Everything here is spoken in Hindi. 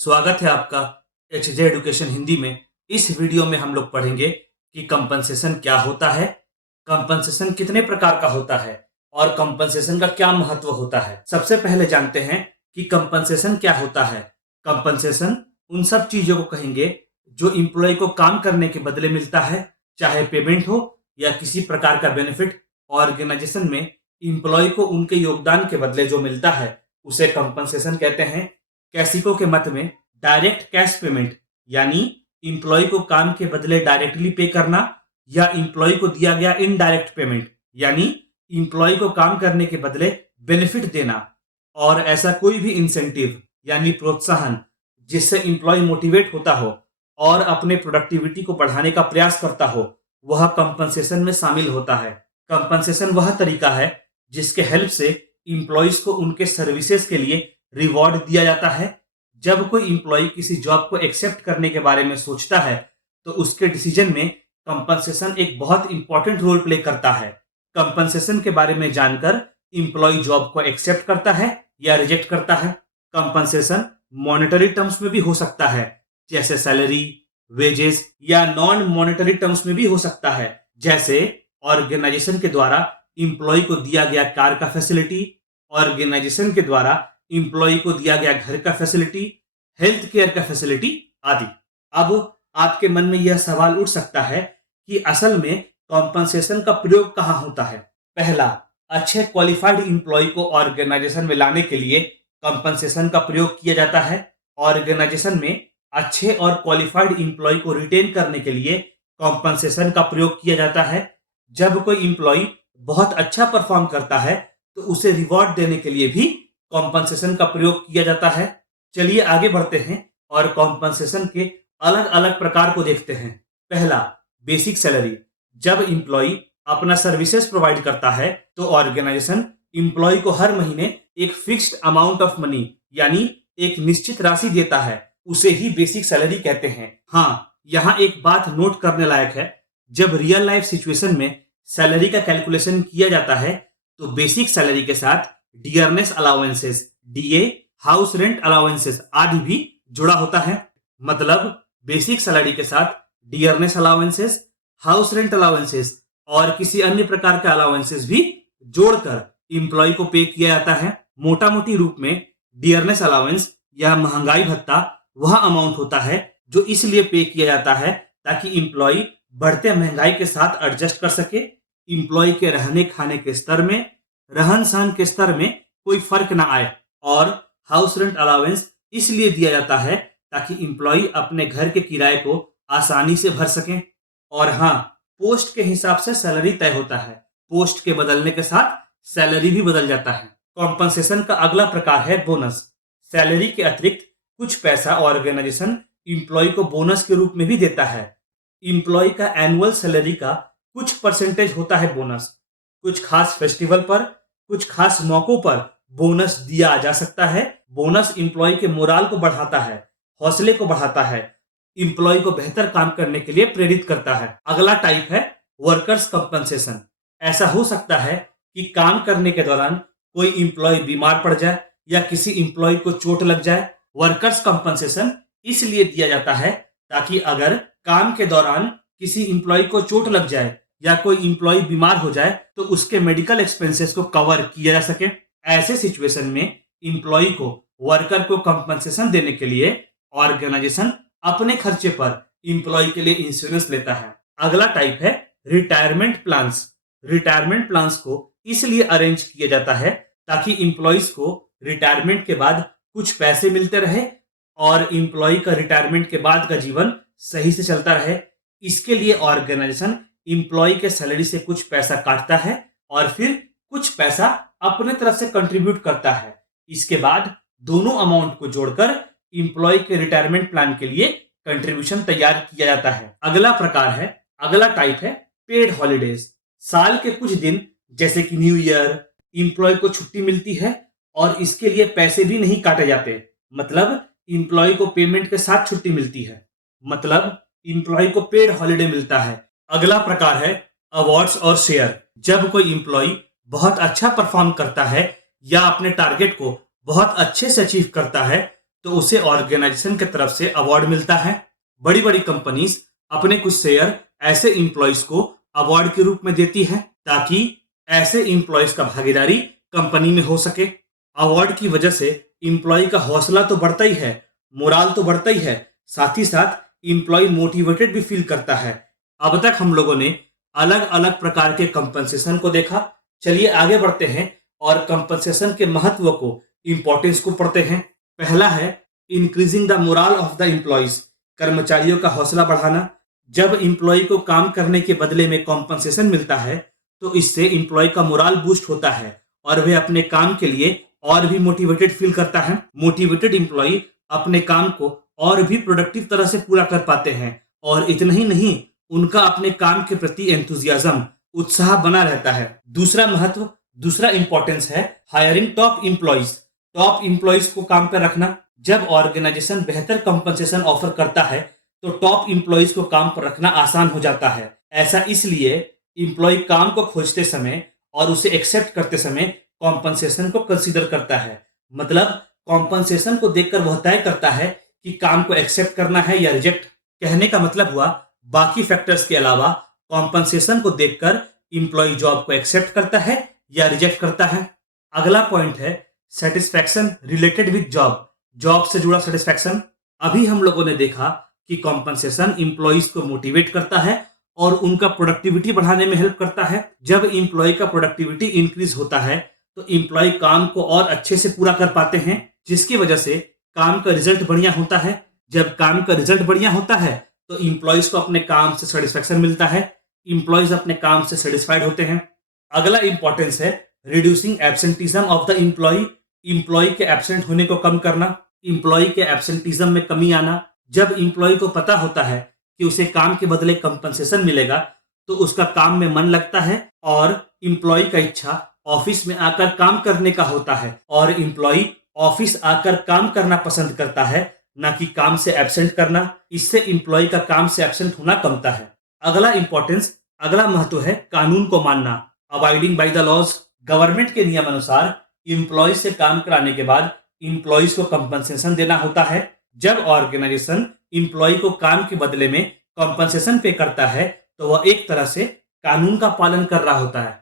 स्वागत है आपका एचजे एडुकेशन हिंदी में। इस वीडियो में हम लोग पढ़ेंगे कि कंपनसेशन क्या होता है, कंपनसेशन कितने प्रकार का होता है और कंपनसेशन का क्या महत्व होता है। सबसे पहले जानते हैं कि कंपनसेशन क्या होता है। कंपनसेशन उन सब चीजों को कहेंगे जो इम्प्लॉय को काम करने के बदले मिलता है, चाहे पेमेंट हो या किसी प्रकार का बेनिफिट। ऑर्गेनाइजेशन में इम्प्लॉय को उनके योगदान के बदले जो मिलता है उसे कंपनसेशन कहते हैं। कैसिको के मत में डायरेक्ट कैश पेमेंट यानी इंप्लॉय को काम के बदले डायरेक्टली पे करना, या इंप्लॉय को दिया गया इनडायरेक्ट पेमेंट यानी इंप्लॉय को काम करने के बदले बेनिफिट देना, और ऐसा कोई भी इंसेंटिव यानी प्रोत्साहन जिससे इंप्लॉय मोटिवेट होता हो और अपने प्रोडक्टिविटी को बढ़ाने का प्रयास करता हो, वह कंपनसेशन में शामिल होता है। कंपनसेशन वह तरीका है जिसके हेल्प से इंप्लॉयज को उनके सर्विसेज के लिए रिवॉर्ड दिया जाता है। जब कोई इंप्लॉय किसी जॉब को एक्सेप्ट करने के बारे में सोचता है तो उसके डिसीजन में कंपनसेशन एक बहुत इंपॉर्टेंट रोल प्ले करता है। कंपनसेशन के बारे में जानकर इंप्लॉय जॉब को एक्सेप्ट करता है या रिजेक्ट करता है। कंपनसेशन मॉनेटरी टर्म्स में भी हो सकता है, जैसे सैलरी, वेजेस, या नॉन मॉनेटरी टर्म्स में भी हो सकता है, जैसे ऑर्गेनाइजेशन के द्वारा इंप्लॉय को दिया गया कार का फैसिलिटी, ऑर्गेनाइजेशन के द्वारा इंप्लॉय को दिया गया घर का फैसिलिटी, हेल्थ केयर का फैसिलिटी आदि। अब आपके मन में यह सवाल उठ सकता है कि असल में कॉम्पनसेशन का प्रयोग कहां होता है। पहला, अच्छे क्वालिफाइड इंप्लॉय को ऑर्गेनाइजेशन में लाने के लिए कॉम्पनसेशन का प्रयोग किया जाता है। ऑर्गेनाइजेशन में अच्छे और क्वालिफाइड इंप्लॉय को रिटेन करने के लिए कॉम्पनसेशन का प्रयोग किया जाता है। जब कोई इंप्लॉय बहुत अच्छा परफॉर्म करता है तो उसे रिवॉर्ड देने के लिए भी कॉम्पनसेशन का प्रयोग किया जाता है। चलिए आगे बढ़ते हैं और कॉम्पनसेशन के अलग अलग प्रकार को देखते हैं। पहला, बेसिक सैलरी। जब इंप्लॉय अपना सर्विसेज प्रोवाइड करता है तो ऑर्गेनाइजेशन इंप्लॉय को हर महीने एक फिक्स्ड अमाउंट ऑफ मनी यानी एक निश्चित राशि देता है, उसे ही बेसिक सैलरी कहते हैं। हाँ, यहाँ एक बात नोट करने लायक है, जब रियल लाइफ सिचुएशन में सैलरी का कैलकुलेशन किया जाता है तो बेसिक सैलरी के साथ dearness allowances, DA, house rent allowances आदि भी जुड़ा होता है। मतलब बेसिक सैलरी के साथ dearness allowances, house rent allowances और किसी अन्य प्रकार का अलाउंसेस भी जोड़कर इंप्लॉय को पे किया जाता है। मोटा मोटी रूप में डियरनेस अलाउंस या महंगाई भत्ता वह अमाउंट होता है जो इसलिए पे किया जाता है ताकि इंप्लॉय बढ़ते महंगाई के साथ एडजस्ट कर सके। इंप्लॉय के रहने खाने के स्तर में, रहन सहन के स्तर में कोई फर्क ना आए। और हाउस रेंट अलाउंस इसलिए दिया जाता है ताकि इंप्लॉय अपने घर के किराए को आसानी से भर सकें। और हाँ, पोस्ट के हिसाब से सैलरी तय होता है, पोस्ट के बदलने के साथ सैलरी भी बदल जाता है। कॉम्पनसेशन का अगला प्रकार है बोनस। सैलरी के अतिरिक्त कुछ पैसा ऑर्गेनाइजेशन इंप्लॉय को बोनस के रूप में भी देता है। इंप्लॉय का एनुअल सैलरी का कुछ परसेंटेज होता है बोनस। कुछ खास फेस्टिवल पर, कुछ खास मौकों पर बोनस दिया जा सकता है। बोनस इंप्लॉय के मोराल को बढ़ाता है, हौसले को बढ़ाता है, इंप्लॉय को बेहतर काम करने के लिए प्रेरित करता है। अगला टाइप है वर्कर्स कंपनसेशन। ऐसा हो सकता है कि काम करने के दौरान कोई इंप्लॉय बीमार पड़ जाए या किसी इंप्लॉय को चोट लग जाए। वर्कर्स कंपनसेशन इसलिए दिया जाता है ताकि अगर काम के दौरान किसी इंप्लॉय को चोट लग जाए या कोई इंप्लॉय बीमार हो जाए तो उसके मेडिकल एक्सपेंसेस को कवर किया जा सके। ऐसे सिचुएशन में इंप्लॉय को वर्कर को कंपनसेशन देने के लिए ऑर्गेनाइजेशन अपने खर्चे पर इंप्लॉय के लिए इंश्योरेंस लेता है। अगला टाइप है रिटायरमेंट प्लान्स। रिटायरमेंट प्लान्स को इसलिए अरेंज किया जाता है ताकि इंप्लॉयज को रिटायरमेंट के बाद कुछ पैसे मिलते रहे और इंप्लॉय का रिटायरमेंट के बाद का जीवन सही से चलता रहे। इसके लिए ऑर्गेनाइजेशन इंप्लॉय के सैलरी से कुछ पैसा काटता है और फिर कुछ पैसा अपने तरफ से कंट्रीब्यूट करता है। इसके बाद दोनों अमाउंट को जोड़कर इंप्लॉय के रिटायरमेंट प्लान के लिए कंट्रीब्यूशन तैयार किया जाता है। अगला टाइप है पेड हॉलीडेज। साल के कुछ दिन जैसे कि न्यू ईयर, इंप्लॉय को छुट्टी मिलती है और इसके लिए पैसे भी नहीं काटे जाते। मतलब इंप्लॉय को पेमेंट के साथ छुट्टी मिलती है, मतलब इंप्लॉय को पेड हॉलीडे मिलता है। अगला प्रकार है अवार्ड्स और शेयर। जब कोई इंप्लॉय बहुत अच्छा परफॉर्म करता है या अपने टारगेट को बहुत अच्छे से अचीव करता है तो उसे ऑर्गेनाइजेशन की तरफ से अवार्ड मिलता है। बड़ी बड़ी कंपनीज अपने कुछ शेयर ऐसे इंप्लॉइज को अवार्ड के रूप में देती है ताकि ऐसे इंप्लॉइज का भागीदारी कंपनी में हो सके। अवार्ड की वजह से इंप्लॉय का हौसला तो बढ़ता ही है, मोराल तो बढ़ता ही है, साथ ही साथ इंप्लॉय मोटिवेटेड भी फील करता है। अब तक हम लोगों ने अलग अलग प्रकार के कंपनसेशन को देखा। चलिए आगे बढ़ते हैं और कंपनसेशन के महत्व को, इंपॉर्टेंस को पढ़ते हैं। पहला है increasing the moral of the employees, कर्मचारियों का हौसला बढ़ाना। जब इंप्लॉय को काम करने के बदले में कॉम्पनसेशन मिलता है तो इससे इंप्लॉय का मोरल बूस्ट होता है और वह अपने काम के लिए और भी मोटिवेटेड फील करता है। मोटिवेटेड इंप्लॉय अपने काम को और भी प्रोडक्टिव तरह से पूरा कर पाते हैं और इतना ही नहीं, उनका अपने काम के प्रति एंथुजियाज्म, उत्साह बना रहता है। दूसरा महत्व, दूसरा इंपॉर्टेंस है hiring top employees, top employees को काम पर रखना। जब ऑर्गेनाइजेशन बेहतर कंपनसेशन ऑफर करता है तो टॉप इंप्लॉइज को काम पर रखना आसान हो जाता है। ऐसा इसलिए इंप्लॉय काम को खोजते समय और उसे एक्सेप्ट करते समय कॉम्पनसेशन को कंसीडर करता है। मतलब कॉम्पनसेशन को देखकर वह तय करता है कि काम को एक्सेप्ट करना है या रिजेक्ट। कहने का मतलब हुआ बाकी फैक्टर्स के अलावा कॉम्पनसेशन को देखकर इंप्लॉय जॉब को एक्सेप्ट करता है या रिजेक्ट करता है। अगला पॉइंट है satisfaction related with job, job से जुड़ा सेटिस्फैक्शन। अभी हम लोगों ने देखा कि कॉम्पनसेशन इंप्लॉइज को मोटिवेट करता है और उनका प्रोडक्टिविटी बढ़ाने में हेल्प करता है। जब इंप्लॉय का प्रोडक्टिविटी इंक्रीज होता है तो इंप्लॉय काम को और अच्छे से पूरा कर पाते हैं, जिसकी वजह से काम का रिजल्ट बढ़िया होता है। जब काम का रिजल्ट बढ़िया होता है तो इंप्लॉइज को अपने काम से सेटिस्फैक्शन मिलता है, इंप्लॉइज अपने काम से सेटिस्फाइड होते हैं। अगला इंपॉर्टेंस है reducing absenteeism of the employee, employee के एब्सेंट होने को कम करना, इंप्लॉय के एब्सेंटिज्म में कमी आना। जब इंप्लॉय को पता होता है कि उसे काम के बदले कंपनसेशन मिलेगा तो उसका काम में मन लगता है और इंप्लॉय का इच्छा ऑफिस में आकर काम करने का होता है और इंप्लॉय ऑफिस आकर काम करना पसंद करता है, ना कि काम से एब्सेंट करना। इससे इंप्लॉय का काम से एब्सेंट होना कमता है। अगला इंपॉर्टेंस, अगला महत्व है कानून को मानना, abiding by the laws. Government के नियम अनुसार इंप्लॉय से काम कराने के बाद इंप्लॉइज को कंपनसेशन देना होता है। जब ऑर्गेनाइजेशन इंप्लॉय को काम के बदले में कंपनसेशन पे करता है तो वह एक तरह से कानून का पालन कर रहा होता है।